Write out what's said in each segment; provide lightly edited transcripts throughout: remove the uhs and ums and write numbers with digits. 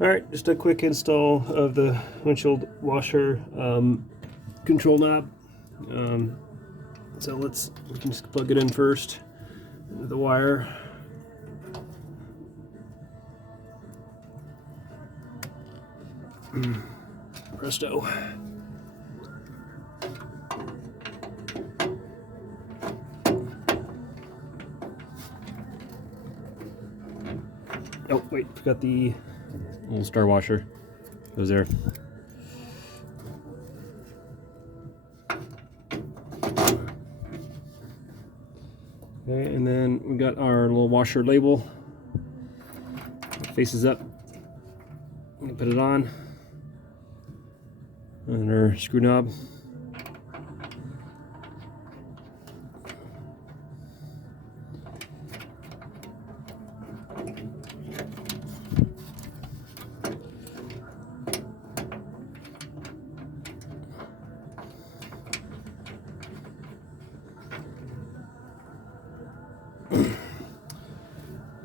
Alright, just a quick install of the windshield washer control knob. So we can just plug it in first into the wire. Presto. Oh wait, forgot the little star washer. Goes there. Okay, and then we got our little washer label. It faces up. We put it on. And our screw knob.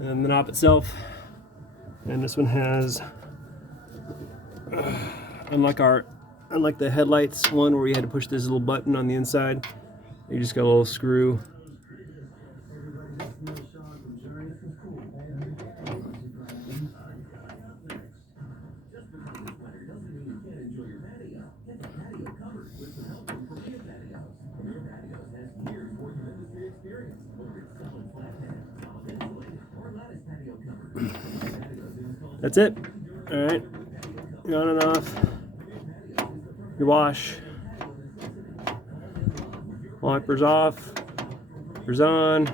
And the knob itself, and this one has unlike the headlights one where you had to push this little button on the inside, you just got a little screw. That's it. Alright. You're on and off. Your wash. Wipers off. Wipers on.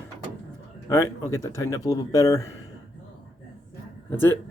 Alright, I'll get that tightened up a little bit better. That's it.